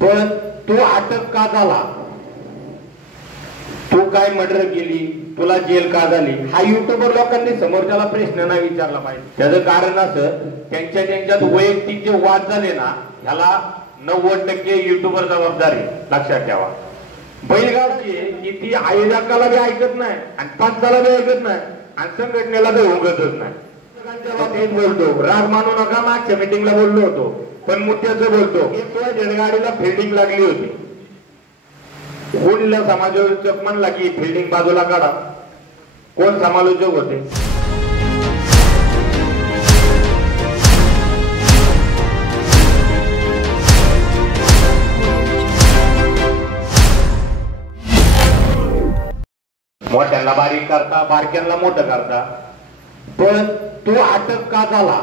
पण तू अटक का झाला, तू काय मर्डर केली, तुला जेल का झाली, हा युट्यूबर लोकांनी समोरच्याला प्रश्न नाही विचारला पाहिजे. त्याचं कारण असं, त्यांच्यात वैयक्तिक जे वाद झाले ना, ह्याला 90% युट्यूबर जबाबदारी. लक्षात ठेवा. बैलगाडी की ती आयोजकाला बी ऐकत नाही आणि पंचाला बी ऐकत नाही आणि संघटनेला बी उगतच नाही. तेच बोलतो, राग मानू नका. मागच्या मीटिंगला बोललो होतो, पण मुद्द्याचं बोलतो. जळगाडीला फिल्डिंग लागली होती. कोणला समालोचक म्हणला की फिल्डिंग बाजूला काढा. कोण समालोचक होते? मोठ्यांना बारीक करता, बारक्यांना मोठं करता. पण तू अटक का झाला,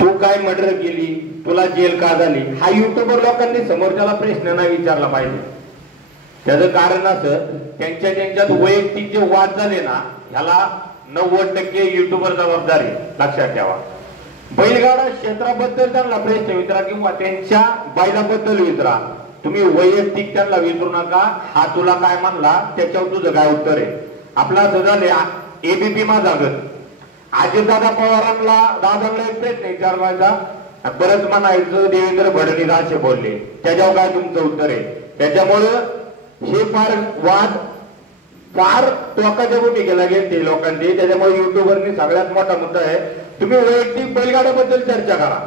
तू काय मर्डर केली, तुला जेल का झाली, हा युट्यूबर लोकांनी समोरच्याला प्रश्न नाही विचारला पाहिजे. त्याचं कारण असं, त्यांच्यात वैयक्तिक जे वाद झाले ना, ह्याला 90% युट्यूबर जबाबदारी. लक्षात ठेवा. बैलगाडा क्षेत्राबद्दल त्यांना प्रश्न विचारा किंवा त्यांच्या बैलाबद्दल विचारा. तुम्ही वैयक्तिक त्यांना विचारू नका. हा तुला काय म्हणला त्याच्यावर तुझं काय उत्तर आहे. आपला असं झाले एबीपी माझा गत अजितदादा पवारांना दादांना एक प्रश्न विचारवायचा, बरंच म्हणायचं देवेंद्र फडणवीस असे बोलले, त्याच्यावर काय तुमचं उत्तर आहे. त्याच्यामुळं हे फार वाद फार टोकाच्या गोष्टी केला गेले ते लोकांनी. त्याच्यामुळे युट्यूबरनी सगळ्यात मोठा मुद्दा आहे, तुम्ही वैयक्तिक बैलगाड्याबद्दल चर्चा करा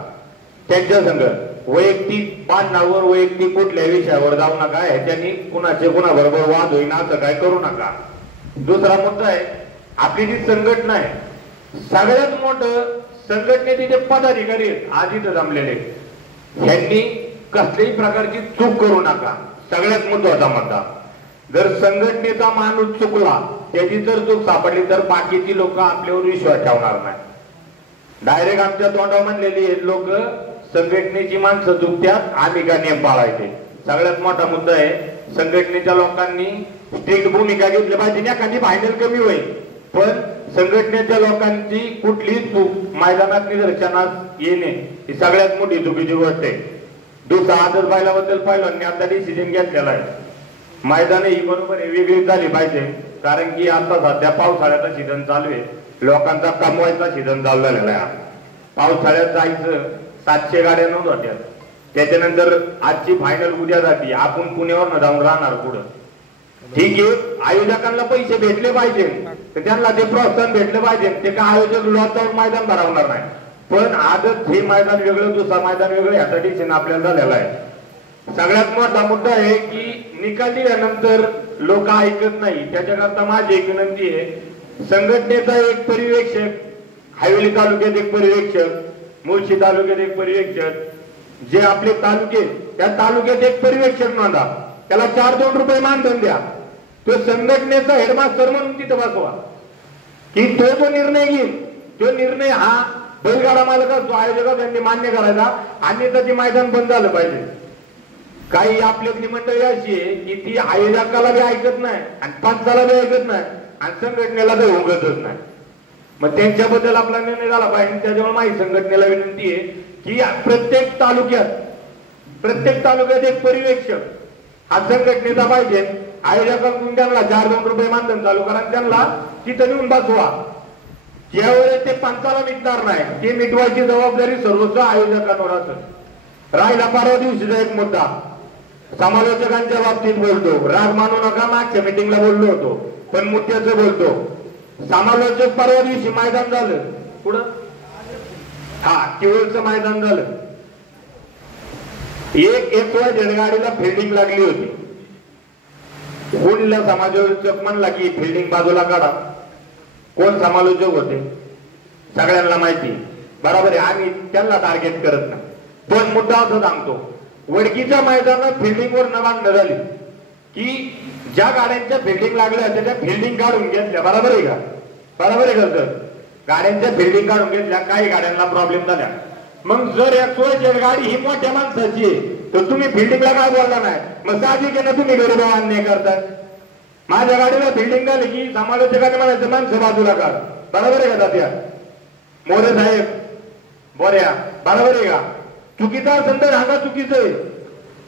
त्यांच्या संग. वैयक्तिक बांधण्यावर वैयक्तिक कुठल्या विषयावर जाऊ नका. ह्याच्यानी कुणाचे कुणाबरोबर वाद होईना असं काय करू नका. दुसरा मुद्दा आहे, आपली जी संघटना आहे, सगळ्यात मोठं संघटनेचे जे पदाधिकारी आहेत आज इथं जमलेले, ह्यांनी कसल्याही प्रकारची चूक करू नका. सगळ्यात महत्वाचा मुद्दा, जर संघटनेचा माणूस चुकला, त्याची जर चूक सापडली तर बाकीची लोक आपल्यावर विश्वास ठेवणार नाही. डायरेक्ट आमच्या तोंडावर म्हणलेली आहेत लोक, संघटनेची माणसं चुकत्यात, आम्ही का नियम पाळायचे. सगळ्यात मोठा मुद्दा आहे, संघटनेच्या लोकांनी स्ट्रिक्ट भूमिका घेतली पाहिजे. एखादी फायनल कमी होईल, पण संघटनेच्या लोकांची कुठलीही चूक मैदानात निदर्शनास येणे ही सगळ्यात मोठी चुकीची गोष्ट आहे. दुसरा आदर बैलाबद्दल पहिल्यांनी आता डिसिजन घेतलेला आहे. मैदान ही बरोबर आहे वेगळी झाली पाहिजे, कारण की आता सध्या पावसाळ्याचा सीझन चालू आहे, लोकांचा कमवायचा सीझन चालू झालेला आहे. पावसाळ्यात जायचं 700 गाड्या नव्हत्या होत्या. त्याच्यानंतर आजची फायनल उद्या जाती, आपण पुण्यावर जाऊन राहणार पुढं. ठीक आहे, आयोजकांना पैसे भेटले पाहिजे, तर त्यांना ते प्रोत्साहन भेटले पाहिजे. ते का आयोजक लॉकडाऊन मैदान भरवणार नाही, पण आजच हे मैदान वेगळं दुसरं मैदान वेगळं ह्याचा डिसिजन आपल्याला झालेला आहे. सगळ्यात मोठा मुद्दा आहे की निकाल दिल्यानंतर लोक ऐकत नाही. त्याच्याकरता माझी एक विनंती आहे, संघटनेचा एक पर्यवेक्षक, हवेली तालुक्यात एक पर्यवेक्षक, मुळशी तालुक्यात एक पर्यवेक्षक, जे आपले तालुके त्या तालुक्यात एक पर्यवेक्षक नोंदा, त्याला 4-2 रुपये मानधन द्या. तो संघटनेचा हेडमास्टर म्हणून तिथं बसवा, की तो जो निर्णय घेईल तो निर्णय हा बैलगाडा मालका जो आयोजक त्यांनी मान्य करायचा, अन्यथा ते मैदान बंद झालं पाहिजे. काही आपल्यातली मंडळी अशी आहे की ती आयोजकाला बी ऐकत नाही आणि पंचाला बी ऐकत नाही आणि संघटनेला बी उगतच नाही. मग त्यांच्याबद्दल आपला निर्णय झाला पाहिजे. त्याच्यामुळे माझी संघटनेला विनंती आहे की प्रत्येक तालुक्यात एक पर्यवेक्षक हा संघटनेचा पाहिजे. आयोजकांकडून त्यांना 4-2 रुपये मानधन चालू करा, त्यांना तिथं नेऊन बसवा. ज्यावेळेस ते पंचाला मिटणार नाही, ते मिटवायची जबाबदारी सर्वस्व आयोजकांवर असेल. राहिला परवा दिवशीचा एक मुद्दा, समालोचकांच्या बाबतीत बोलतो, राग मानू नका. मागच्या मीटिंगला बोललो होतो, पण मुद्द्याचं बोलतो. समालोचक परवा दिवशी मैदान झालं पुढं, हा केवळचं मैदान झालं. एक जळगाडीला फिल्डिंग लागली होती. कोणला समालोचक म्हणला की फिल्डिंग बाजूला काढा. कोण समालोचक होते सगळ्यांना माहिती, बरोबर आहे. आम्ही त्यांना टार्गेट करत नाही, पण मुद्दा असं सांगतो, वडकीच्या मैदानात फिल्डिंग वर नवांड झाली की ज्या गाड्यांच्या फिल्डिंग लागल्या त्याच्या फिल्डिंग काढून घेतल्या. बरोबर आहे का? बरोबर आहे का सर? गाड्यांच्या फिल्डिंग काढून घेतल्या, काही गाड्यांना प्रॉब्लेम झाल्या. मग जर एक गाडी ही मोठ्या माणसाची आहे तर तुम्ही फिल्डिंगला काय बोलला नाही? मग साहजिक आहे ना, तुम्ही गरीब अन्याय करतात. माझ्या गाडीला फिल्डिंग झाली की समालोचकाने म्हणायचं माणसं बाजूला काढ. बरोबर आहे का तात्या मोरे साहेब बोऱ्या? बरोबर आहे का? चुकीचा असेल तर सांगा चुकीचं आहे.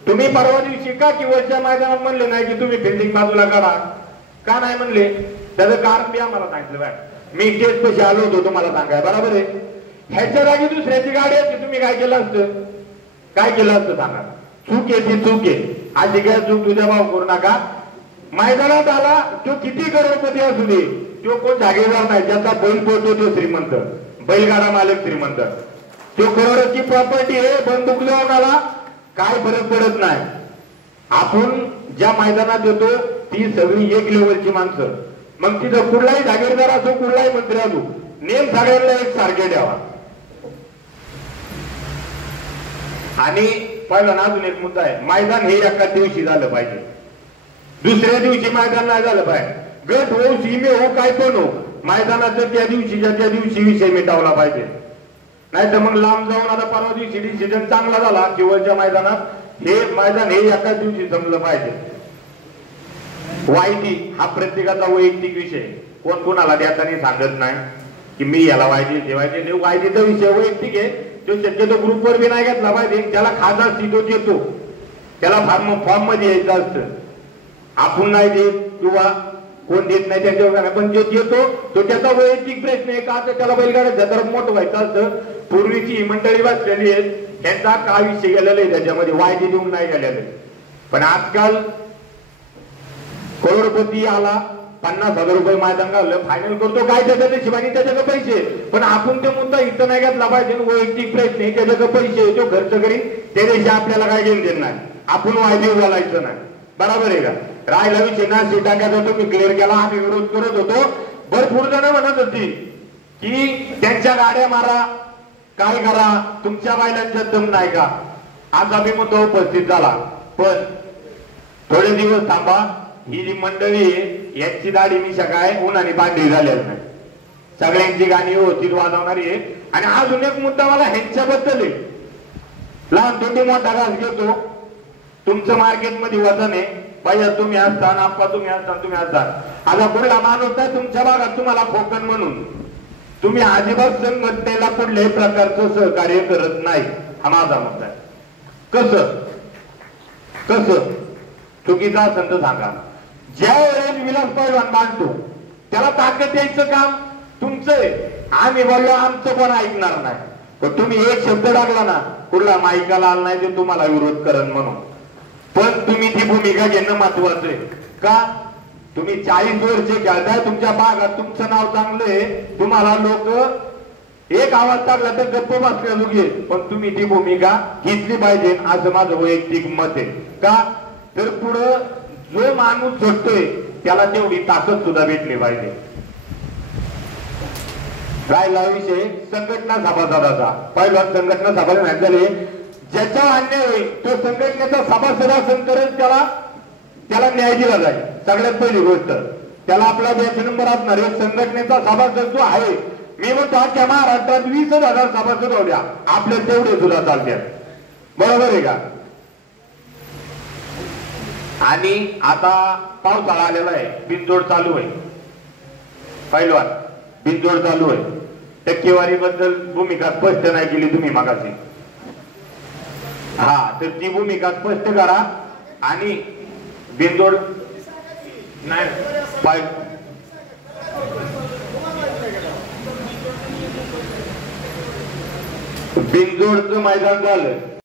तुम्ही परवा दिवशी का किंवा मैदानात म्हणले नाही की तुम्ही फिल्डिंग बाजूला काढा, का नाही म्हणले? त्याचं कारण मी आम्हाला सांगितलं बाय, मी केस पैसे आलो होतो तुम्हाला सांगाय, बरोबर आहे. ह्याच्या जागी दुसऱ्याची गाडी असते, तुम्ही काय केलं असतं? काय केलं असतं सांगा? चूक आहे ती चूक आहे, अशी काय चूक तुझ्या भाव करू नका. मैदानात आला तो किती करोडपती असू दे, तो कोण जागेदार नाही, ज्याचा बैल पोहतो तो श्रीमंत, बैलगाडा मालक श्रीमंत, तो करोडाची प्रॉपर्टी आहे. बंदूक लावून आला काय फरक पडत नाही. आपण ज्या मैदानात येतो ती सगळी एक लेवलची माणसं, मग तिथं कुठलाही जागीरदार असो, कुठलाही मंत्री असो, नेम सगळ्यांना एक सारखे द्यावा. आणि पहिला ना अजून एक मुद्दा आहे, मैदान हे एका दिवशी झालं पाहिजे, दुसऱ्या दिवशी मैदान नाही झालं पाहिजे. गट हो सीमे हो काय पण हो, मैदानाचं त्या दिवशी विषय मिटावला पाहिजे. नाही तर मग लांब जाऊन आता परवा दिवशी डिसिजन चांगला झाला केवळच्या मैदानात, हे मैदान हे एकाच दिवशी जमलं पाहिजे. वायदी हा प्रत्येकाचा वैयक्तिक विषय, कोण कोणाला द्यायचा सांगत नाही की मी याला वायदी ठेवायचे. वायदीचा विषय वैयक्तिक आहे, तो शक्यतो ग्रुपवर बी नाही घेतला पाहिजे. त्याला खासदार सीटो देतो, त्याला फॉर्म मध्ये यायचं असतं. आपण नाही देत किंवा कोण देत नाही त्याच्यावर, पण जो देतो तो त्याचा वैयक्तिक प्रश्न आहे. का तर त्याला बैलगाड्या जर मोठं व्हायचं असतं. पूर्वीची ही मंडळी बसलेली आहेत, त्यांचा का विषय गेलेला आहे त्याच्यामध्ये, वायदे देऊन नाही गेलेले. पण आजकाल करोडपती आला, 50,000 रुपये मैदान घाललं, फायनल करतो काय त्याच्या शिवानी त्याच्याकडे पैसे, पण आपण ते मुद्दा इथं नाही घेतला पाहिजे. वैयक्तिक प्रश्न आहे, त्याच्याकडे पैसे तो खर्च करीन, त्या दिवशी आपल्याला काय घेऊन देणार नाही, आपण वायदे बोलायचं नाही, बरोबर आहे का? राहिला विषय ना सीटांचा तुम्ही क्लिअर केला, आम्ही विरोध करत होतो. भरपूर जण म्हणत होती की त्यांच्या गाड्या मारा, काय करा, तुमच्या बायलांच्या दम नाही का, आज आम्ही मुद्दा उपस्थित झाला. पण थोडे दिवस थांबा, ही जी मंडळी आहे यांची दाढी मिशा काय उन्हाने पांढरी झालेली नाही, सगळ्यांची गाणी होती वाजवणारी आहे. आणि अजून एक मुद्दा मला ह्यांच्याबद्दल आहे, लहान छोटी मोठा घास घेतो, तुमचं मार्केटमध्ये वजन आहे, पाहिजे तुम्ही असता, आप्पा तुम्ही असता, तुम्ही असता. आता कुठला माणूस आहे तुमच्या भागात तुम्हाला खोकन म्हणून तुम्ही अजिबात संघटनेला कुठल्याही प्रकारचं सहकार्य करत नाही, हा माझा मुद्दा आहे. कसं चुकीचा असेल तर सांगा. ज्या वेळेस विलास पैलवान बांधतो त्याला ताकद द्यायचं काम तुमचं आहे. आम्ही बोललो आमचं पण ऐकणार नाही, पण तुम्ही एक शब्द टाकला ना, कुठला माईकाला आला नाही ते तुम्हाला विरोध करण म्हणून. पण तुम्ही ती भूमिका घेणं महत्वाचं आहे. का? तुम्ही 40 वर्षे खेळताय, तुमच्या भागात तुमचं नाव चांगलं आहे, तुम्हाला लोक एक आवाज टाकला तर गप्प बसल्या लोक, पण तुम्ही ती भूमिका घेतली पाहिजे असं माझं वैयक्तिक मत आहे. का तर पुढं जो माणूस झटतोय त्याला तेवढी ताकद सुद्धा भेटली पाहिजे. राहिला विषय संघटना सभासदाचा, पहिला संघटना सभासद झाले, ज्याचा अन्याय होईल तो संघटनेचा सभासद असेल तरच त्याला न्याय दिला जाईल. सगळ्यात पहिली गोष्ट त्याला आपला बॅच नंबर असणार आहे. संघटनेचा सभासद जो आहे, मी म्हणतो अख्ख्या महाराष्ट्रात 20,000 सभासद होऊ द्या, आपले तेवढे सुद्धा चालतात, बरोबर आहे का? आणि आता पावसाळा आलेला आहे, बिनजोड चालू आहे, पहिलवान बिनजोड चालू आहे. टक्केवारी बद्दल भूमिका स्पष्ट नाही केली तुम्ही मागाशी, हा तर ती भूमिका स्पष्ट करा. आणि बिनजोड नाही बिनजोडचं मैदान झालं,